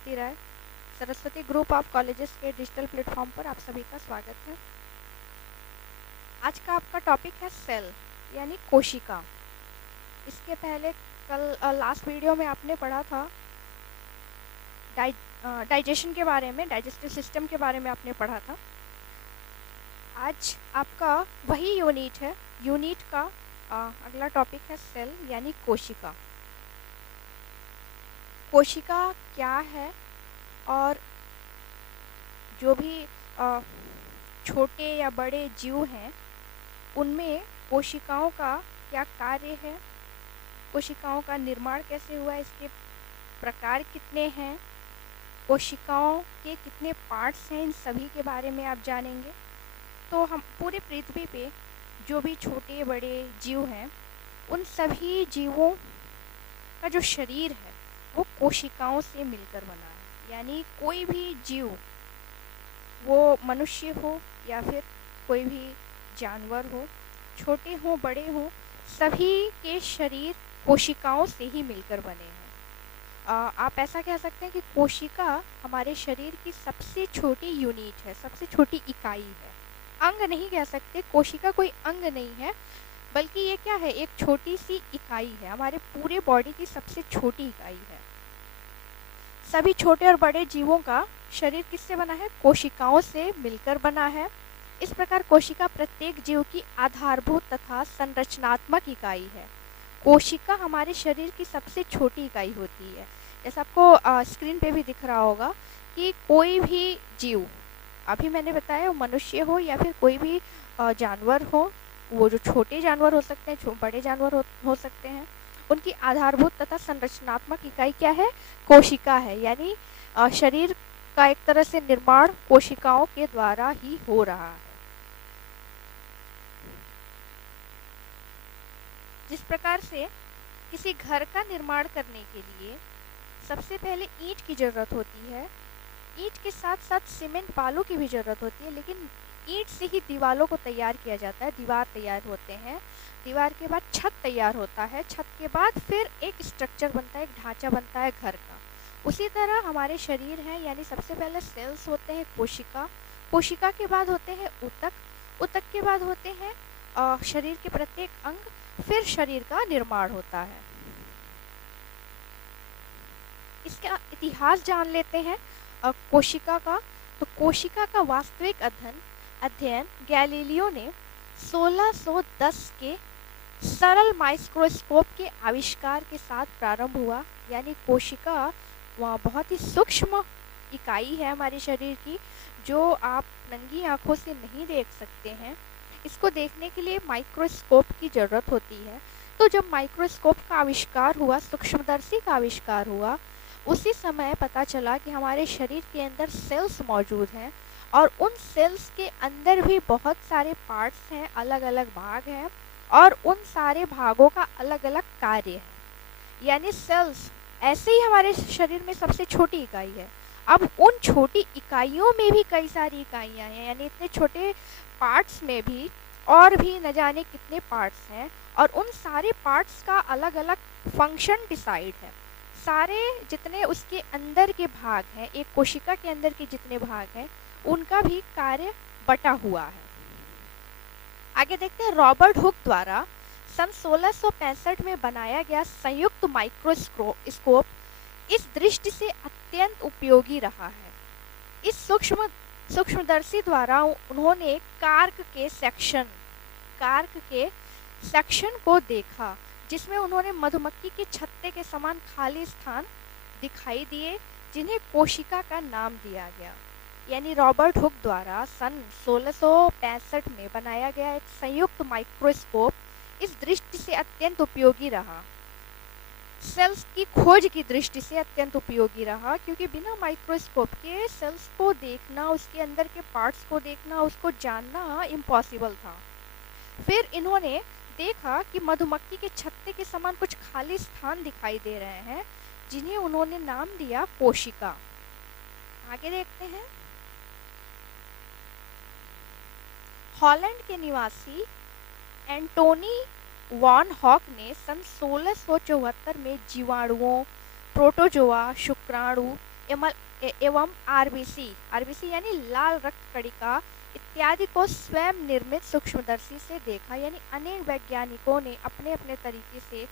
Saraswati Rai, Saraswati group of colleges के digital platform पर आप सभी का स्वागत है। आज का आपका टॉपिक है सेल यानी कोशिका। इसके पहले कल लास्ट वीडियो में आपने पढ़ा था डाइजेशन के बारे में, डाइजेस्टिव सिस्टम के बारे में आपने पढ़ा था। आज आपका वही यूनिट है। यूनिट का अगला टॉपिक है सेल यानी कोशिका। कोशिका क्या है और जो भी छोटे या बड़े जीव हैं उनमें कोशिकाओं का क्या कार्य है, कोशिकाओं का निर्माण कैसे हुआ, इसके प्रकार कितने हैं, कोशिकाओं के कितने पार्ट्स हैं, इन सभी के बारे में आप जानेंगे। तो हम पूरे पृथ्वी पे जो भी छोटे बड़े जीव हैं उन सभी जीवों का जो शरीर है वो कोशिकाओं से मिलकर बना है। यानी कोई भी जीव, वो मनुष्य हो या फिर कोई भी जानवर हो, छोटे हों बड़े हों, सभी के शरीर कोशिकाओं से ही मिलकर बने हैं। आप ऐसा कह सकते हैं कि कोशिका हमारे शरीर की सबसे छोटी यूनिट है, सबसे छोटी इकाई है। अंग नहीं कह सकते, कोशिका कोई अंग नहीं है, बल्कि ये क्या है, एक छोटी सी इकाई है, हमारे पूरे बॉडी की सबसे छोटी इकाई है। सभी छोटे और बड़े जीवों का शरीर किससे बना है? कोशिकाओं से मिलकर बना है। इस प्रकार कोशिका प्रत्येक जीव की आधारभूत तथा संरचनात्मक इकाई है। कोशिका हमारे शरीर की सबसे छोटी इकाई होती है। जैसा आपको स्क्रीन पे भी दिख रहा होगा कि कोई भी जीव, अभी मैंने बताया वो मनुष्य हो या फिर कोई भी जानवर हो, वो जो छोटे जानवर हो सकते हैं, बड़े जानवर हो सकते हैं, उनकी आधारभूत तथा संरचनात्मक इकाई क्या है? कोशिका है। यानी शरीर का एक तरह से निर्माण कोशिकाओं के द्वारा ही हो रहा है। जिस प्रकार से किसी घर का निर्माण करने के लिए सबसे पहले ईंट की ज़रूरत होती है, ईंट के साथ साथ सीमेंट बालू की भी ज़रूरत होती है, लेकिन ईंट से ही दीवारों को तैयार किया जाता है, दीवार तैयार होते हैं, दीवार के बाद छत तैयार होता है, छत के बाद फिर एक स्ट्रक्चर बनता है, एक ढांचा बनता है घर का। उसी तरह हमारे शरीर है, यानी सबसे पहले सेल्स होते हैं कोशिका, कोशिका के बाद होते हैं ऊतक, ऊतक के बाद होते हैं शरीर के प्रत्येक अंग, फिर शरीर का निर्माण होता है। इसका इतिहास जान लेते हैं कोशिका का। तो कोशिका का वास्तविक अध्ययन गैलीलियो ने 1610 के सरल माइक्रोस्कोप के आविष्कार के साथ प्रारंभ हुआ। यानी कोशिका वह बहुत ही सूक्ष्म इकाई है हमारे शरीर की, जो आप नंगी आंखों से नहीं देख सकते हैं। इसको देखने के लिए माइक्रोस्कोप की ज़रूरत होती है। तो जब माइक्रोस्कोप का आविष्कार हुआ, सूक्ष्मदर्शी का आविष्कार हुआ, उसी समय पता चला कि हमारे शरीर के अंदर सेल्स मौजूद हैं और उन सेल्स के अंदर भी बहुत सारे पार्ट्स हैं, अलग अलग भाग हैं और उन सारे भागों का अलग अलग कार्य है। यानी सेल्स ऐसे ही हमारे शरीर में सबसे छोटी इकाई है। अब उन छोटी इकाइयों में भी कई सारी इकाइयाँ हैं, यानी इतने छोटे पार्ट्स में भी और भी न जाने कितने पार्ट्स हैं, और उन सारे पार्ट्स का अलग अलग फंक्शन डिसाइड है। सारे जितने उसके अंदर के भाग हैं, एक कोशिका के अंदर के जितने भाग हैं, उनका भी कार्य बटा हुआ है। आगे देखते हैं, रॉबर्ट हुक द्वारा सन 1665 में बनाया गया संयुक्त माइक्रोस्कोप इस दृष्टि से अत्यंत उपयोगी रहा है। इस सूक्ष्मदर्शी द्वारा उन्होंने कार्क के सेक्शन को देखा, जिसमें उन्होंने मधुमक्खी के छत्ते के समान खाली स्थान दिखाई दिए, जिन्हें कोशिका का नाम दिया गया। यानी रॉबर्ट हुक द्वारा सन 1665 में बनाया गया एक संयुक्त माइक्रोस्कोप इस दृष्टि से अत्यंत उपयोगी रहा, सेल्स की खोज की दृष्टि से अत्यंत उपयोगी रहा, क्योंकि बिना माइक्रोस्कोप के सेल्स को देखना, उसके अंदर के पार्ट्स को देखना, उसको जानना इम्पॉसिबल था। फिर इन्होंने देखा कि मधुमक्खी के छत्ते के समान कुछ खाली स्थान दिखाई दे रहे हैं, जिन्हें उन्होंने नाम दिया कोशिका। आगे देखते हैं, हॉलैंड के निवासी एंटोनी वॉन हॉक ने सन 1674 में जीवाणुओं, प्रोटोजोआ, शुक्राणु एवं आरबीसी आरबीसी यानी लाल रक्त कणिका इत्यादि को स्वयं निर्मित सूक्ष्मदर्शी से देखा। यानी अनेक वैज्ञानिकों ने अपने अपने तरीके से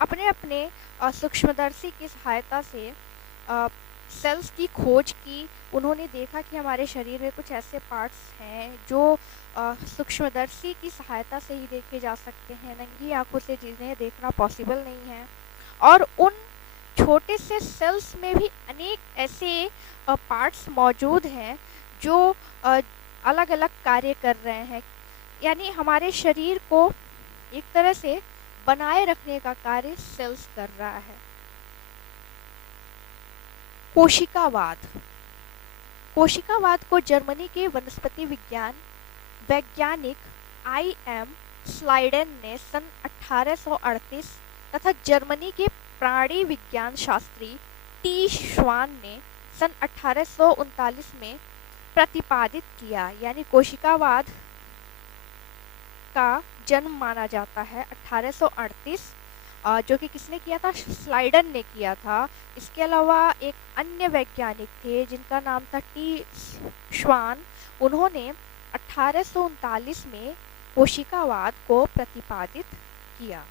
अपने अपने सूक्ष्मदर्शी की सहायता से सेल्स की खोज की। उन्होंने देखा कि हमारे शरीर में कुछ ऐसे पार्ट्स हैं जो सूक्ष्मदर्शी की सहायता से ही देखे जा सकते हैं, नंगी आंखों से जिन्हें देखना पॉसिबल नहीं है। और उन छोटे से सेल्स में भी अनेक ऐसे पार्ट्स मौजूद हैं जो अलग अलग कार्य कर रहे हैं। यानी हमारे शरीर को एक तरह से बनाए रखने का कार्य सेल्स कर रहा है। कोशिकावाद कोशिकावाद को जर्मनी के वनस्पति विज्ञान वैज्ञानिक आई.एम. स्लाइडेन ने सन 1838 तथा जर्मनी के प्राणी विज्ञान शास्त्री टी. श्वान ने सन 1839 में प्रतिपादित किया। यानी कोशिकावाद का जन्म माना जाता है 1838, जो कि किसने किया था? स्लाइडन ने किया था। इसके अलावा एक अन्य वैज्ञानिक थे जिनका नाम था टी. श्वान। उन्होंने 1839 में कोशिकावाद को प्रतिपादित किया।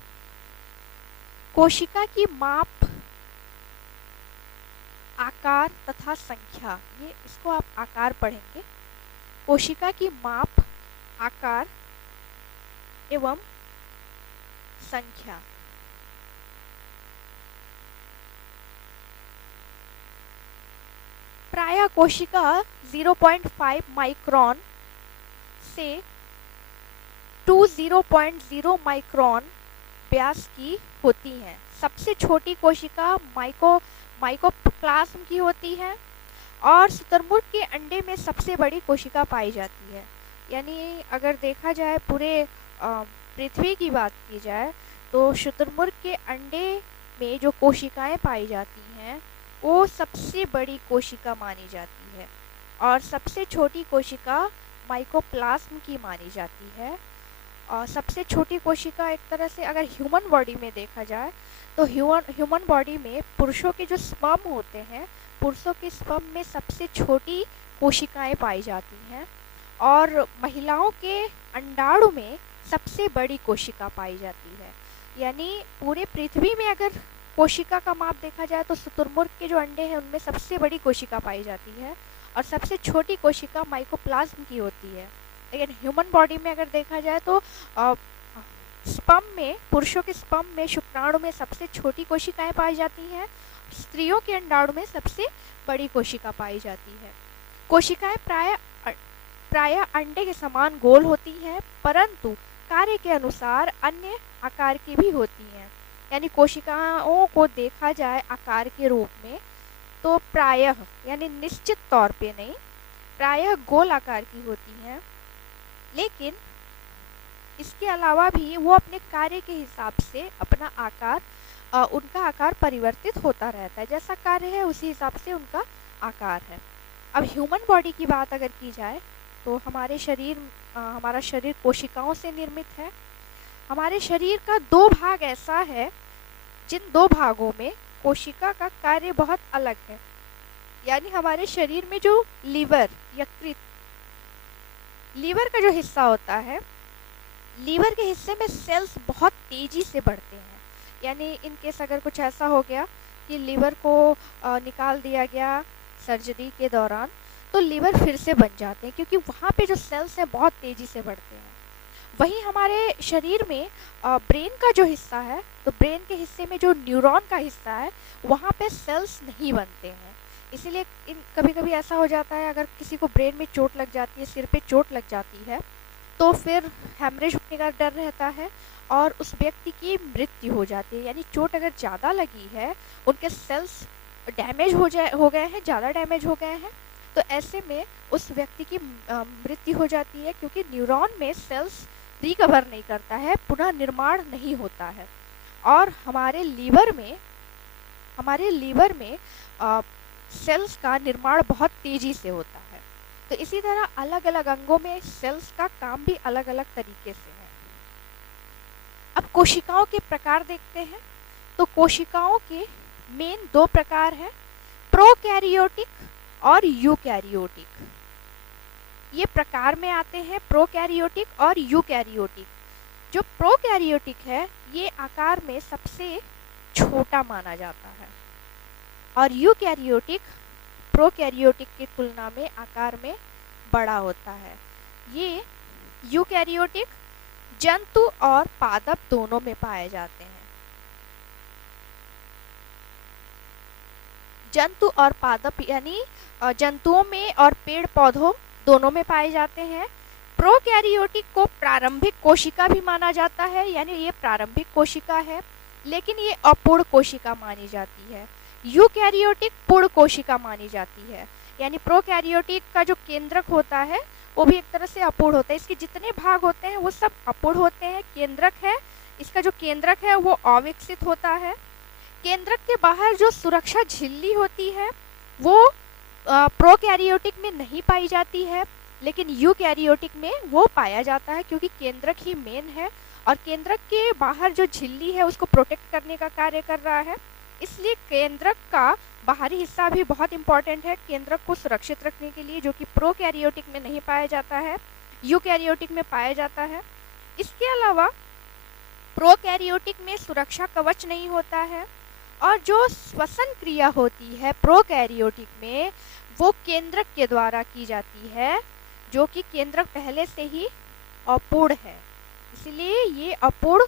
कोशिका की माप, आकार तथा संख्या, ये इसको आप आकार पढ़ेंगे। कोशिका की माप, आकार एवं संख्या। प्रायः कोशिका 0.5 माइक्रोन से 20.0 माइक्रोन व्यास की होती हैं। सबसे छोटी कोशिका माइकोप्लाज्म की होती है और शुतुरमुर्ग के अंडे में सबसे बड़ी कोशिका पाई जाती है। यानी अगर देखा जाए पूरे पृथ्वी की बात की जाए तो शुतुरमुर्ग के अंडे में जो कोशिकाएं पाई जाती हैं वो सबसे बड़ी कोशिका मानी जाती है और सबसे छोटी कोशिका माइकोप्लाज्म की मानी जाती है। और सबसे छोटी कोशिका एक तरह से अगर ह्यूमन बॉडी में देखा जाए तो ह्यूमन बॉडी में पुरुषों के जो स्पर्म होते हैं, पुरुषों के स्पर्म में सबसे छोटी कोशिकाएं पाई जाती हैं और महिलाओं के अंडाणु में सबसे बड़ी कोशिका पाई जाती है। यानी पूरे पृथ्वी में अगर कोशिका का माप देखा जाए तो शुतुरमुर्ग के जो अंडे हैं उनमें सबसे बड़ी कोशिका पाई जाती है और सबसे छोटी कोशिका माइकोप्लाज्म की होती है। लेकिन ह्यूमन बॉडी में अगर देखा जाए तो स्पर्म में, पुरुषों के स्पर्म में, शुक्राणु में सबसे छोटी कोशिकाएं पाई जाती हैं, स्त्रियों के अंडाणु में सबसे बड़ी कोशिका पाई जाती है। कोशिकाएं प्रायः अंडे के समान गोल होती हैं, परंतु कार्य के अनुसार अन्य आकार की भी होती हैं। यानी कोशिकाओं को देखा जाए आकार के रूप में तो प्रायः, यानी निश्चित तौर पे नहीं, प्रायः गोल आकार की होती हैं, लेकिन इसके अलावा भी वो अपने कार्य के हिसाब से अपना आकार, उनका आकार परिवर्तित होता रहता है। जैसा कार्य है उसी हिसाब से उनका आकार है। अब ह्यूमन बॉडी की बात अगर की जाए तो हमारा शरीर कोशिकाओं से निर्मित है। हमारे शरीर का दो भाग ऐसा है जिन दो भागों में कोशिका का कार्य बहुत अलग है। यानी हमारे शरीर में जो लीवर, यकृत, लीवर का जो हिस्सा होता है, लीवर के हिस्से में सेल्स बहुत तेजी से बढ़ते हैं। यानी इन केस अगर कुछ ऐसा हो गया कि लीवर को निकाल दिया गया सर्जरी के दौरान, तो लीवर फिर से बन जाते हैं क्योंकि वहाँ पे जो सेल्स हैं बहुत तेज़ी से बढ़ते हैं। वहीं हमारे शरीर में ब्रेन का जो हिस्सा है, तो ब्रेन के हिस्से में जो न्यूरॉन का हिस्सा है वहाँ पे सेल्स नहीं बनते हैं। इसीलिए कभी कभी ऐसा हो जाता है, अगर किसी को ब्रेन में चोट लग जाती है, सिर पे चोट लग जाती है, तो फिर हैमरेज होने का डर रहता है और उस व्यक्ति की मृत्यु हो जाती है। यानी चोट अगर ज़्यादा लगी है, उनके सेल्स डैमेज हो गए हैं, ज़्यादा डैमेज हो गए हैं, तो ऐसे में उस व्यक्ति की मृत्यु हो जाती है क्योंकि न्यूरॉन में सेल्स रिकवर नहीं करता है, पुनः निर्माण नहीं होता है। और हमारे लीवर में सेल्स का निर्माण बहुत तेज़ी से होता है। तो इसी तरह अलग अलग अंगों में सेल्स का काम भी अलग अलग तरीके से है। अब कोशिकाओं के प्रकार देखते हैं। तो कोशिकाओं के मेन दो प्रकार हैं। प्रोकैरियोटिक और यूकैरियोटिक, ये प्रकार में आते हैं, प्रोकैरियोटिक और यूकैरियोटिक। जो प्रोकैरियोटिक है ये आकार में सबसे छोटा माना जाता है और यूकैरियोटिक प्रोकैरियोटिक की तुलना में आकार में बड़ा होता है। ये यूकैरियोटिक जंतु और पादप दोनों में पाए जाते हैं। जंतु और पादप यानी जंतुओं में और पेड़ पौधों दोनों में पाए जाते हैं। प्रोकैरियोटिक को प्रारंभिक कोशिका भी माना जाता है, यानी ये प्रारंभिक कोशिका है, लेकिन ये अपूर्ण कोशिका मानी जाती है। यूकैरियोटिक पूर्ण कोशिका मानी जाती है, यानी प्रोकैरियोटिक का जो केंद्रक होता है वो भी एक तरह से अपूर्ण होता है। इसके जितने भाग होते हैं वो सब अपूर्ण होते हैं। केंद्रक है, इसका जो केंद्रक है वो अविकसित होता है। केंद्रक के बाहर जो सुरक्षा झिल्ली होती है वो प्रोकैरियोटिक में नहीं पाई जाती है, लेकिन यूकैरियोटिक में वो पाया जाता है, क्योंकि केंद्रक ही मेन है और केंद्रक के बाहर जो झिल्ली है उसको प्रोटेक्ट करने का कार्य कर रहा है। इसलिए केंद्रक का बाहरी हिस्सा भी बहुत इंपॉर्टेंट है केंद्रक को सुरक्षित रखने के लिए, जो कि प्रोकैरियोटिक में नहीं पाया जाता है, यूकैरियोटिक में पाया जाता है। इसके अलावा प्रोकैरियोटिक में सुरक्षा कवच नहीं होता है और जो श्वसन क्रिया होती है प्रोकैरियोटिक में वो केंद्रक के द्वारा की जाती है, जो कि केंद्रक पहले से ही अपूर्ण है, इसलिए ये अपूर्ण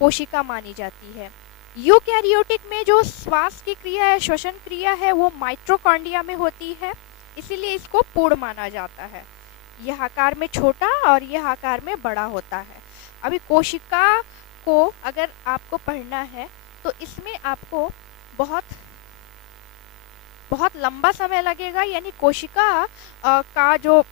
कोशिका मानी जाती है। यूकैरियोटिक में जो श्वास की क्रिया है, श्वसन क्रिया है, वो माइटोकॉन्ड्रिया में होती है, इसीलिए इसको पूर्ण माना जाता है। यह आकार में छोटा और यह आकार में बड़ा होता है। अभी कोशिका को अगर आपको पढ़ना है तो इसमें आपको बहुत लंबा समय लगेगा, यानी कोशिका का जो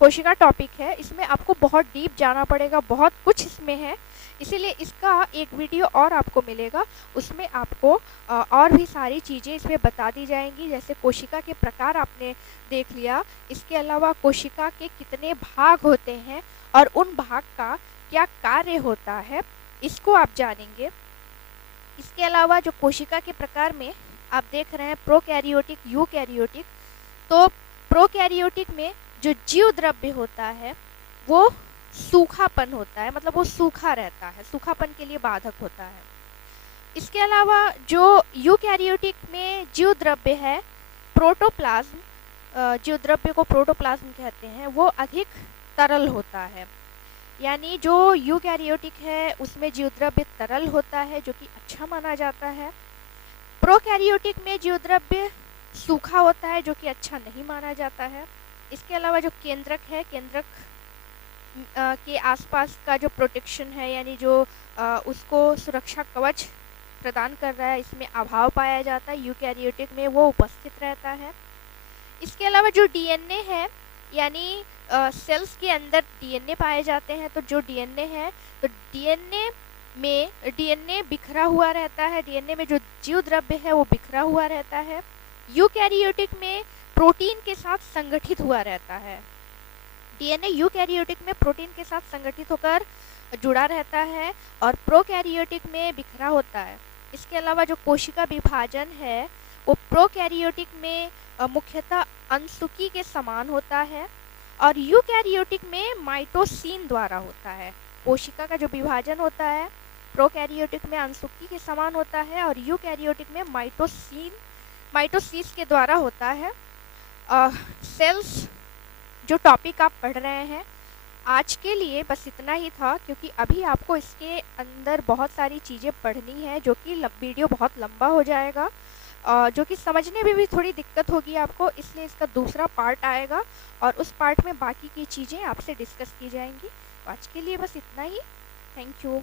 कोशिका टॉपिक है इसमें आपको बहुत डीप जाना पड़ेगा, बहुत कुछ इसमें है, इसीलिए इसका एक वीडियो और आपको मिलेगा, उसमें आपको और भी सारी चीज़ें इसमें बता दी जाएंगी। जैसे कोशिका के प्रकार आपने देख लिया, इसके अलावा कोशिका के कितने भाग होते हैं और उन भाग का क्या कार्य होता है इसको आप जानेंगे। इसके अलावा जो कोशिका के प्रकार में आप देख रहे हैं प्रोकैरियोटिक, यूकैरियोटिक, तो प्रोकैरियोटिक में जो जीव द्रव्य होता है वो सूखापन होता है, मतलब वो सूखा रहता है, सूखापन के लिए बाधक होता है। इसके अलावा जो यूकैरियोटिक में जीव द्रव्य है प्रोटोप्लाज्म, जीव द्रव्य को प्रोटोप्लाज्म कहते हैं, वो अधिक तरल होता है, यानी जो यूकैरियोटिक है उसमें जीव द्रव्य तरल होता है, जो कि अच्छा माना जाता है। प्रोकैरियोटिक में जीव द्रव्य सूखा होता है, जो कि अच्छा नहीं माना जाता है। इसके अलावा जो केंद्रक है, केंद्रक के आसपास का जो प्रोटेक्शन है, यानी जो उसको सुरक्षा कवच प्रदान कर रहा है, इसमें अभाव पाया जाता है, यूकैरियोटिक में वो उपस्थित रहता है। इसके अलावा जो डीएनए है, यानी सेल्स के अंदर डीएनए पाए जाते हैं, तो जो डीएनए है तो डीएनए बिखरा हुआ रहता है, डीएनए में जो जीव द्रव्य है वो बिखरा हुआ रहता है। यूकैरियोटिक में प्रोटीन के साथ संगठित हुआ रहता है, डीएनए यूकैरियोटिक में प्रोटीन के साथ संगठित होकर जुड़ा रहता है और प्रोकैरियोटिक में बिखरा होता है। इसके अलावा जो कोशिका विभाजन है वो प्रोकैरियोटिक में मुख्यतः अंशुकी के समान होता है और यूकैरियोटिक में माइटोसिस द्वारा होता है। कोशिका का जो विभाजन होता है प्रोकैरियोटिक में अंशुकी के समान होता है और यूकैरियोटिक में माइटोसिस के द्वारा होता है। सेल्स जो टॉपिक आप पढ़ रहे हैं आज के लिए बस इतना ही था, क्योंकि अभी आपको इसके अंदर बहुत सारी चीज़ें पढ़नी है, जो कि वीडियो बहुत लंबा हो जाएगा, जो कि समझने में भी थोड़ी दिक्कत होगी आपको, इसलिए इसका दूसरा पार्ट आएगा और उस पार्ट में बाकी की चीज़ें आपसे डिस्कस की जाएंगी। आज के लिए बस इतना ही। Thank you.